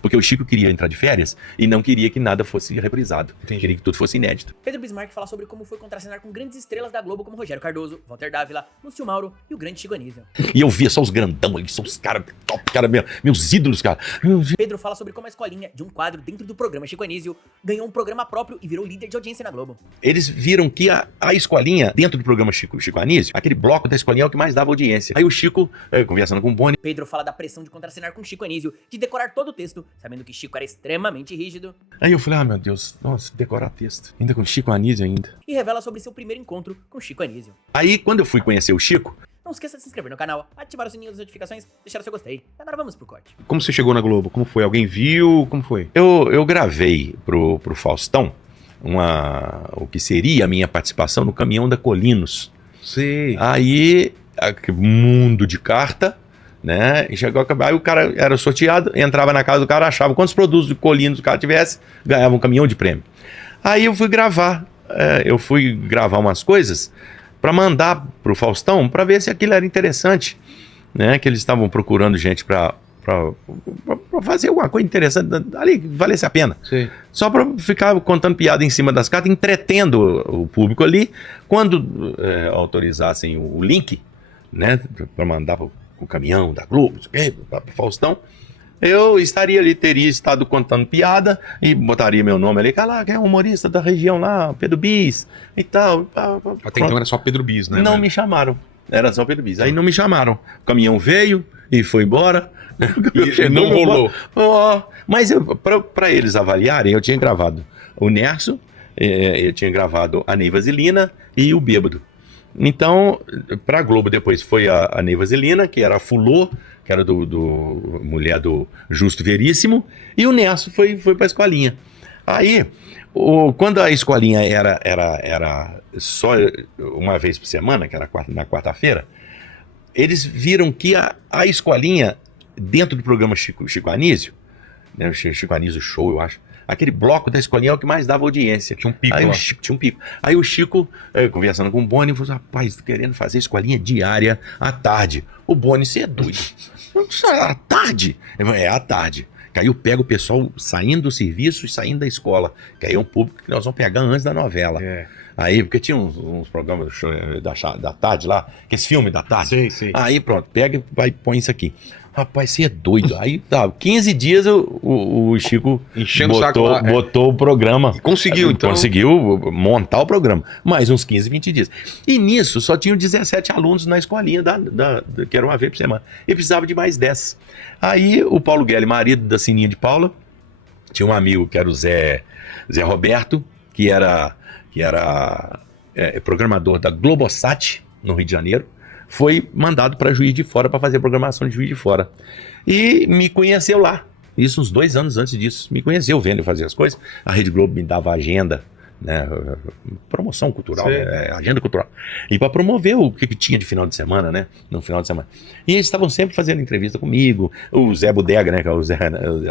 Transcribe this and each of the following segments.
Porque o Chico queria entrar de férias e não queria que nada fosse reprisado. Entendi. Queria que tudo fosse inédito. Pedro Bismarck fala sobre como foi contracenar com grandes estrelas da Globo como Rogério Cardoso, Walter Dávila, Lúcio Mauro e o grande Chico Anísio. E eu via só os grandão, eles são os caras top, cara, meus ídolos, cara. Pedro fala sobre como a escolinha de um quadro dentro do programa Chico Anísio ganhou um programa próprio e virou líder de audiência na Globo. Eles viram que a escolinha, dentro do programa Chico Anísio, aquele bloco da escolinha é o que mais dava audiência. Aí o Chico, conversando com o Boni, Pedro fala da pressão de contracenar com Chico Anísio, de decorar todo o texto, sabendo que Chico era extremamente rígido. aí eu falei, meu Deus, nossa, decorar texto. Ainda com Chico Anísio ainda. E revela sobre seu primeiro encontro com Chico Anísio. Aí, quando eu fui conhecer o Chico, Não esqueça de se inscrever no canal, ativar o sininho das notificações, deixar o seu gostei. Agora vamos pro corte. Como você chegou na Globo? Como foi? Alguém viu? Como foi? eu gravei pro Faustão o que seria a minha participação no Caminhão da Colinos. Sei. Aí, mundo de carta, né? E chegou, aí o cara era sorteado, entrava na casa do cara, achava quantos produtos de Colinos o cara tivesse, ganhava um caminhão de prêmio. Aí eu fui gravar umas coisas para mandar pro Faustão para ver se aquilo era interessante, né? Que eles estavam procurando gente para fazer alguma coisa interessante ali que valesse a pena. Sei. Só para ficar contando piada em cima das cartas, entretendo o público ali. Quando autorizassem o link, né, para mandar o caminhão da Globo, para o Faustão, eu estaria ali, teria estado contando piada e botaria meu nome ali, cara, que é um humorista da região lá, Pedro Bis e tal. Até então era só Pedro Bis, né? Não me chamaram, era só Pedro Bis. Aí não me chamaram. O caminhão veio e foi embora. E não rolou. Mas para eles avaliarem, eu tinha gravado o Nerso, eu tinha gravado a Ney Vasilina e o Bêbado. Então, para a Globo depois foi a Ney Vasilina, que era a Fulô, que era do mulher do Justo Veríssimo, e o Nerso foi para a escolinha. Aí, quando a escolinha era só uma vez por semana, que era na quarta-feira, eles viram que a escolinha, dentro do programa Chico Anísio, né, o Chico Anísio Show, eu acho, aquele bloco da escolinha é o que mais dava audiência. Tinha um pico aí lá. Tinha um pico. Aí o Chico, conversando com o Boni, falou, rapaz, tô querendo fazer escolinha diária à tarde. O Boni, você é doido. À tarde? À tarde. Que aí eu pego o pessoal saindo do serviço e saindo da escola. Que aí é um público que nós vamos pegar antes da novela. É. Aí, porque tinha uns programas da tarde lá, que esse filme da tarde. Sei. Aí pronto, pega e põe isso aqui. Rapaz, você é doido. Aí tá, 15 dias o Chico Enchendo o saco lá, botou o programa. E conseguiu, então. Conseguiu montar o programa. Mais uns 15, 20 dias. E nisso só tinham 17 alunos na escolinha, que era uma vez por semana. E precisava de mais 10. Aí o Paulo Guelli, marido da Sininha de Paula, tinha um amigo que era o Zé Roberto, que era programador da Globosat, no Rio de Janeiro. Foi mandado para Juiz de Fora para fazer a programação de Juiz de Fora. E me conheceu lá. Isso uns 2 anos antes disso. Me conheceu vendo eu fazer as coisas. A Rede Globo me dava agenda, né, promoção cultural, agenda cultural. E para promover o que tinha de final de semana, né? No final de semana. E eles estavam sempre fazendo entrevista comigo. O Zé Bodega, né? Que é o Zé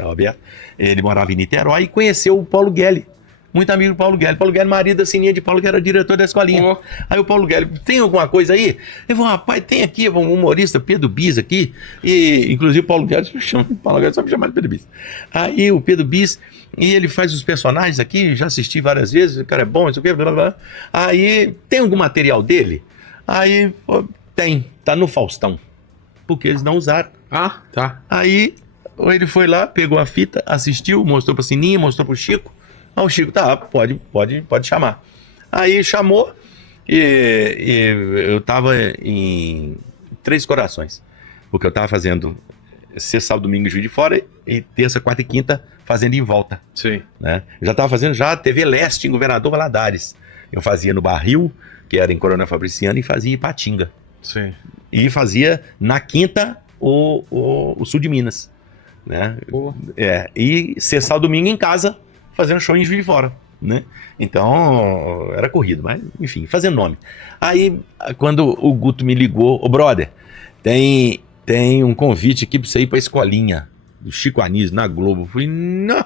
Roberto. Ele morava em Niterói e conheceu o Paulo Guelli. Muito amigo do Paulo Guelli. Paulo Guelli, marido da Sininha de Paulo, que era diretor da escolinha. Aí o Paulo Guelli, tem alguma coisa aí? Eu falei, rapaz, tem aqui um humorista, Pedro Bis, aqui. E, inclusive, o Paulo Guelli só me chama de Pedro Bis. Aí o Pedro Bis, e ele faz os personagens aqui, já assisti várias vezes, o cara é bom, isso aqui, blá, blá. Aí, tem algum material dele? Aí, tem, tá no Faustão. Porque eles não usaram. Ah, tá. Aí, ele foi lá, pegou a fita, assistiu, mostrou pra Sininha, mostrou pro Chico. Aí o Chico, tá, pode chamar. Aí chamou e eu tava em Três Corações. Porque eu tava fazendo sexta, sábado, domingo, Juiz de Fora e terça, quarta e quinta fazendo em volta. Sim. Né? Eu já tava fazendo TV Leste em Governador Valadares. Eu fazia no Barril, que era em Coronel Fabriciano, e fazia em Ipatinga. Sim. E fazia na quinta o sul de Minas. Né? E sexta, sábado, domingo em casa, fazendo show em Juiz de Fora, né? Então, era corrido, mas, enfim, fazendo nome. Aí, quando o Guto me ligou, brother, tem um convite aqui pra você ir pra escolinha do Chico Anísio na Globo. Eu falei, não,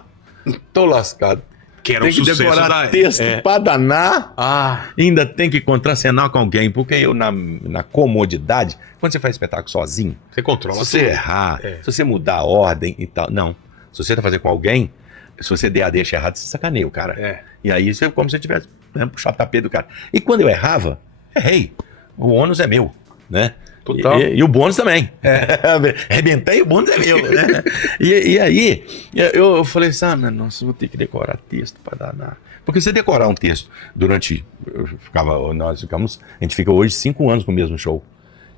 tô lascado. Que era Tem um que sucesso decorar texto pra danar. Ainda tem que contracenar com alguém, porque eu, na comodidade, quando você faz espetáculo sozinho, você controla se você tudo. errar, se você mudar a ordem e tal, não. Se você tá fazendo com alguém, se você der a deixa errada, você sacaneia o cara. É. E aí, você, como se você tivesse puxado o tapete do cara. E quando eu errava, errei. O ônus é meu, né? Total. E o bônus também. Arrebentei, o bônus é meu, né? E aí, eu falei assim, nossa, eu vou ter que decorar texto pra danar. Porque você decorar um texto durante... A gente fica hoje 5 anos com o mesmo show.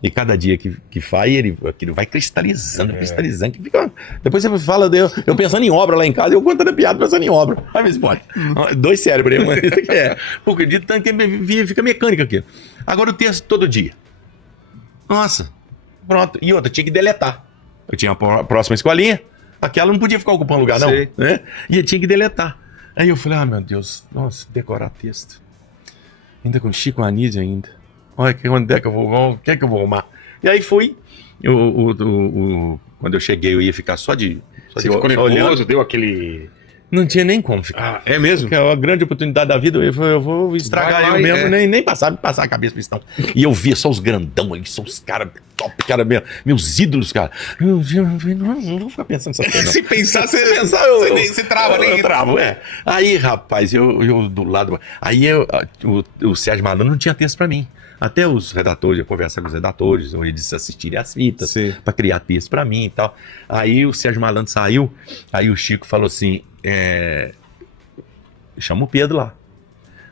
E cada dia que faz, aquilo vai cristalizando, cristalizando. Que fica, depois você fala, eu pensando em obra lá em casa, eu contando a piada pensando em obra. Aí você pode. 2 cérebros aí, mas isso aqui é. Porque de tanto que fica mecânica aqui. Agora o texto todo dia. Nossa, pronto. E outra, tinha que deletar. Eu tinha a próxima escolinha, aquela não podia ficar ocupando lugar, não. Né? E eu tinha que deletar. Aí eu falei, meu Deus, nossa, decorar texto. Ainda com Chico Anísio ainda. Olha, onde é que eu vou? O que é que eu vou arrumar? E aí fui. Quando eu cheguei, eu ia ficar só de. Você ficou nervoso, deu aquele. Não tinha nem como ficar. É mesmo? Porque é uma grande oportunidade da vida. Eu vou estragar eu mesmo, nem passar a cabeça pro estão. E eu via só os grandão ali, só os caras top, cara, meus ídolos, cara. Eu não vou ficar pensando nessa coisa. Se pensar, você trava, né? Eu travo, Aí, rapaz, eu do lado. Aí o Sérgio Malandro não tinha texto pra mim. Até os redatores, eu conversava com os redatores, eles assistirem as fitas, para criar texto para mim e tal. Aí o Sérgio Malandro saiu, aí o Chico falou assim, chama o Pedro lá.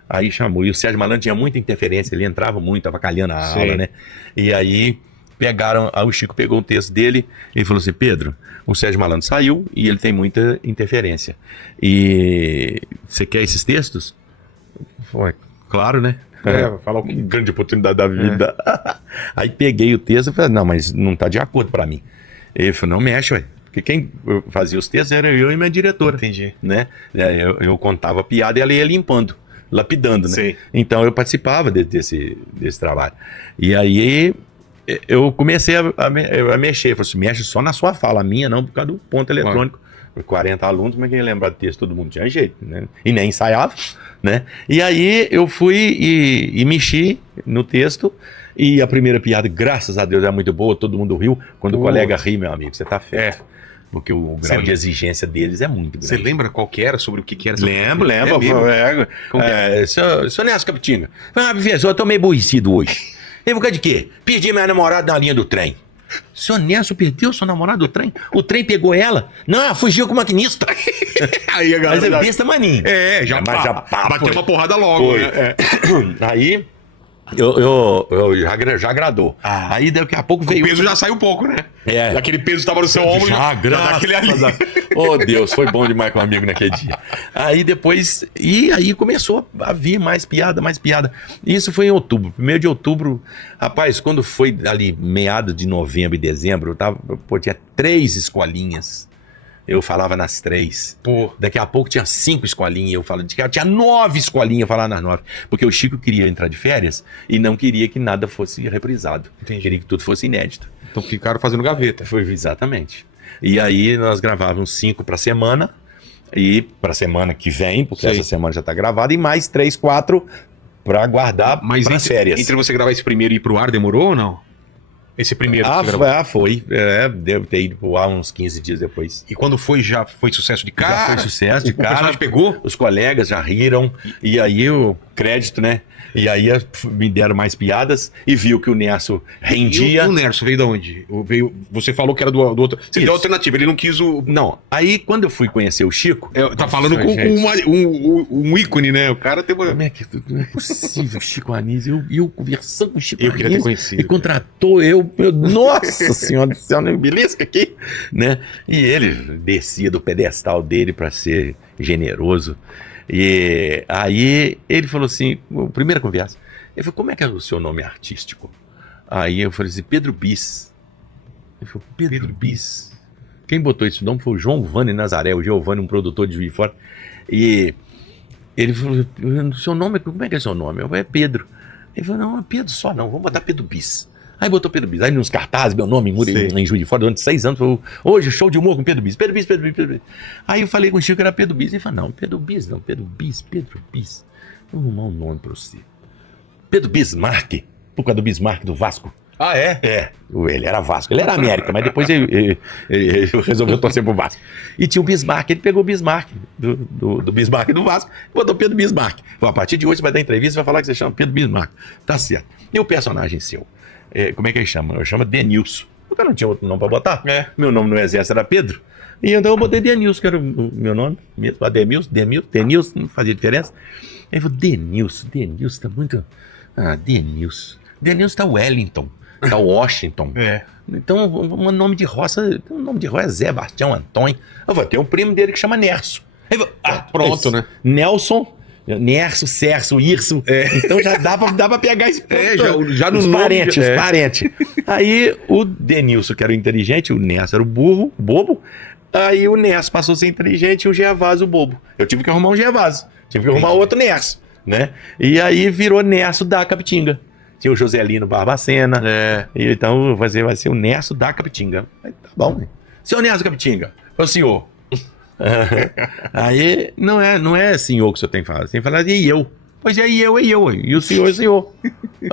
Aí chamou, e o Sérgio Malandro tinha muita interferência, ele entrava muito, avacalhando a aula, né? E aí aí o Chico pegou o texto dele e falou assim, Pedro, o Sérgio Malandro saiu e ele tem muita interferência. E você quer esses textos? Foi, claro, né? Falar que grande oportunidade da vida. Aí peguei o texto e falei, não, mas não tá de acordo pra mim. Ele falou, não mexe, ué. Porque quem fazia os textos era eu e minha diretora. Entendi. Né? Eu contava a piada e ela ia limpando, lapidando, né? Sim. Então eu participava desse trabalho. E aí eu comecei a mexer. Eu falei assim, mexe só na sua fala, a minha não, por causa do ponto eletrônico. 40 alunos, como é que ia lembrar do texto? Todo mundo tinha jeito, né? E nem ensaiava, né? E aí eu fui e mexi no texto, e a primeira piada, graças a Deus, é muito boa, todo mundo riu. Quando o colega ri, meu amigo, você tá feito. Porque o grau de exigência deles é muito grande. Você lembra qual que era, sobre o que era? Lembro. É Seu Nelson Capitinga, professor, eu tô meio aborrecido hoje. E por causa de quê? Perdi minha namorada na linha do trem. Seu Nelson perdeu sua namorada do trem? O trem pegou ela? Não, ela fugiu com o maquinista. Aí a galera... Mas é besta maninho. Já bateu uma porrada logo. Né? Aí eu já agradou. Aí daqui a pouco veio... O peso já saiu um pouco, né? Aquele peso estava no seu ombro. Já daquele ali. Oh, Deus, foi bom demais com o amigo naquele dia. Aí depois... E aí começou a vir mais piada. Isso foi em outubro. 1º de outubro. Rapaz, quando foi ali meados de novembro e dezembro, tinha 3 escolinhas. Eu falava nas 3. Daqui a pouco tinha 5 escolinhas. Eu falava, tinha 9 escolinhas, eu falava nas 9. Porque o Chico queria entrar de férias e não queria que nada fosse reprisado. Entendi. Queria que tudo fosse inédito. Então ficaram fazendo gaveta. Foi exatamente. E aí nós gravávamos 5 para semana. E para semana que vem, porque essa semana já está gravada. E mais 3, 4 para guardar para as férias. Entre você gravar esse primeiro e ir pro ar, demorou ou não? Esse primeiro que você gravou? Foi. Deve ter ido pro ar uns 15 dias depois. E quando foi, já foi sucesso de cara? Já foi sucesso de cara. O personagem pegou? Os colegas já riram. E aí o crédito, né? E aí me deram mais piadas e viu que o Nerso rendia. E o Nerso veio de onde? Você falou que era do outro. Você deu alternativa, ele não quis o... Não, aí quando eu fui conhecer o Chico... Tá falando com um ícone, né? O cara tem... Como é que não é possível, Chico Anísio? Eu conversando com o Chico Anísio. Eu queria ter conhecido. E contratou nossa senhora do céu, né? Belisca aqui, né? E ele descia do pedestal dele para ser generoso. E aí ele falou assim, primeira conversa, ele falou, como é que é o seu nome artístico? Aí eu falei assim, Pedro Bis. Ele falou, Pedro Bis. Quem botou esse nome foi o João Vane Nazaré, o Giovanni, um produtor de Juiz de Fora. E ele falou, seu nome, como é que é seu nome? Eu falei, é Pedro. Ele falou, não, é Pedro só não, vamos botar Pedro Bis. Aí botou Pedro Bis. Aí nos cartazes, meu nome em Juiz de Fora, durante 6 anos, falou, hoje show de humor com Pedro Bis. Pedro Bis. Aí eu falei com o Chico que era Pedro Bis. Ele falou, não, Pedro Bis. Vou arrumar um nome pra você. Pedro Bismarck, por causa do Bismarck do Vasco. Ah, é? É, ele era Vasco, ele era América, mas depois ele resolveu torcer pro Vasco. E tinha o Bismarck, ele pegou o Bismarck, do Bismarck do Vasco, botou Pedro Bismarck. Falou, a partir de hoje você vai dar entrevista e vai falar que você chama Pedro Bismarck. Tá certo. E o personagem seu? Como é que ele chama? Eu chamo Denilson. O cara não tinha outro nome pra botar? Meu nome no exército era Pedro. E então eu botei Denilson, que era o meu nome mesmo. Denilson, não fazia diferença. Aí ele falou, Denilson tá muito... Denilson tá Wellington, tá Washington. Então o nome de roça, o nome de roça é Zé Bastião Antônio. Eu falei, tem um primo dele que chama Nerso. Aí eu falei, pronto, né? Nelson... Nerso, Cerso, Irso. Então já dá pra pegar esse ponto. Já no os nome, parentes, os parentes. Aí o Denilson, que era o inteligente, o Nerso era o burro, o bobo. Aí o Nerso passou a ser inteligente e o Gervásio o bobo. Eu tive que arrumar um Gervásio. Tive que arrumar outro Nerso, né? E aí virou Nerso da Capitinga. Tinha o Joselino Barbacena. E então vai ser o Nerso da Capitinga. Aí, tá bom, né? Seu Nerso Capitinga, o senhor. Aí não é senhor que o senhor tem que falar, você tem que falar e eu. Pois é, e eu, e o senhor é o senhor.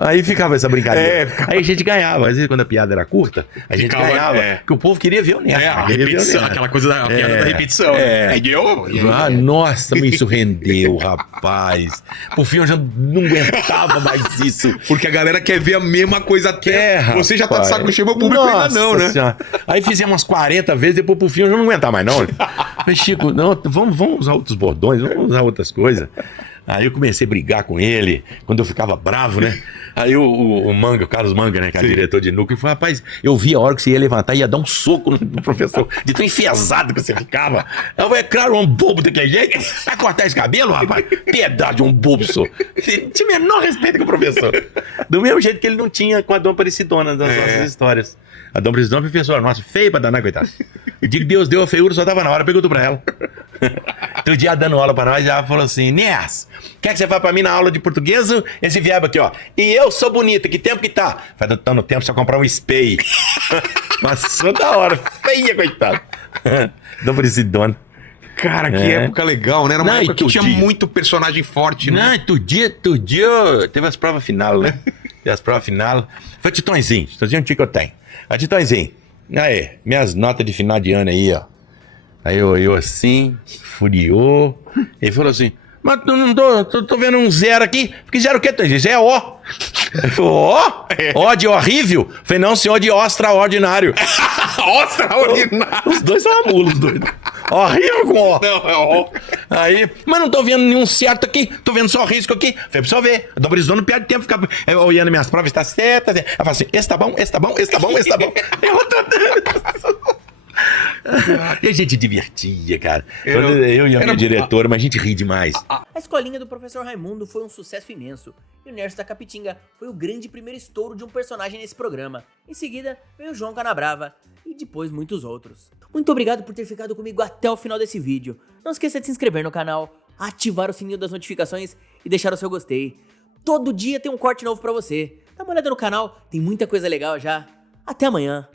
Aí ficava essa brincadeira. Aí a gente ganhava, às vezes quando a piada era curta, a gente ganhava, porque o povo queria ver o Neto. A repetição, aquela coisa da piada da repetição. Nossa, me isso rendeu, rapaz. Por fim eu já não aguentava mais isso. Porque a galera quer ver a mesma coisa até. Você já tá de saco cheio, o público ainda não, né? Senhora. Aí fizemos umas 40 vezes, depois por fim eu já não aguentava mais não. Mas Chico, não, vamos usar outros bordões, vamos usar outras coisas. Aí eu comecei a brigar com ele, quando eu ficava bravo, né? Aí o Manga, o Carlos Manga, né, que é diretor de núcleo, falou, rapaz, eu vi a hora que você ia levantar e ia dar um soco no professor, de tão enfesado que você ficava. Eu falei, claro, um bobo daquele jeito, vai cortar esse cabelo, rapaz? Piedade, um bobo, senhor. Tinha o menor respeito com o professor. Do mesmo jeito que ele não tinha com a Dona Aparecidona das nossas histórias. A Dona Aparecidona, professora, nossa, feia pra danar, coitada. Eu digo que Deus deu a feiura, só tava na hora, perguntou pra ela. Outro dia dando aula pra nós, ela falou assim, Nes, quer que você vá pra mim na aula de português? Esse verbo aqui, ó. E eu sou bonita, que tempo que tá? Vai tá no tempo só comprar um spray. Passou da hora, feia, coitado. Dona Aparecidona. Cara, que época legal, né? Era uma época que tinha muito personagem forte, né? Não, outro dia teve as provas final, né? Teve as provas final. Foi Titãozinho é um tio que eu tenho. A Titãozinho, aí, minhas notas de final de ano aí, ó. Aí eu assim, furiou. Ele falou assim, mas não tô vendo um zero aqui. Porque zero o quê, Titãozinho? Isso é O. Ele falou, ó de horrível? Eu falei, não, senhor, de extraordinário. Extraordinário. Os dois são amulos, doido. Horrível com O. Não, é O. Aí, mas não tô vendo nenhum certo aqui, tô vendo só risco aqui. Falei, pra você ver, a Dona Aparecidona não perde tempo, ficar olhando minhas provas, tá certo. Ela fala assim, esse tá bom, esse tá bom, esse tá bom, esse tá bom. E a gente divertia, cara. Eu e a minha diretora, mas a gente ri demais. A escolinha do professor Raimundo foi um sucesso imenso, e o Nerso da Capitinga foi o grande primeiro estouro de um personagem nesse programa. Em seguida, veio o João Canabrava, e depois muitos outros. Muito obrigado por ter ficado comigo até o final desse vídeo. Não esqueça de se inscrever no canal, ativar o sininho das notificações e deixar o seu gostei. Todo dia tem um corte novo pra você. Dá uma olhada no canal, tem muita coisa legal já. Até amanhã.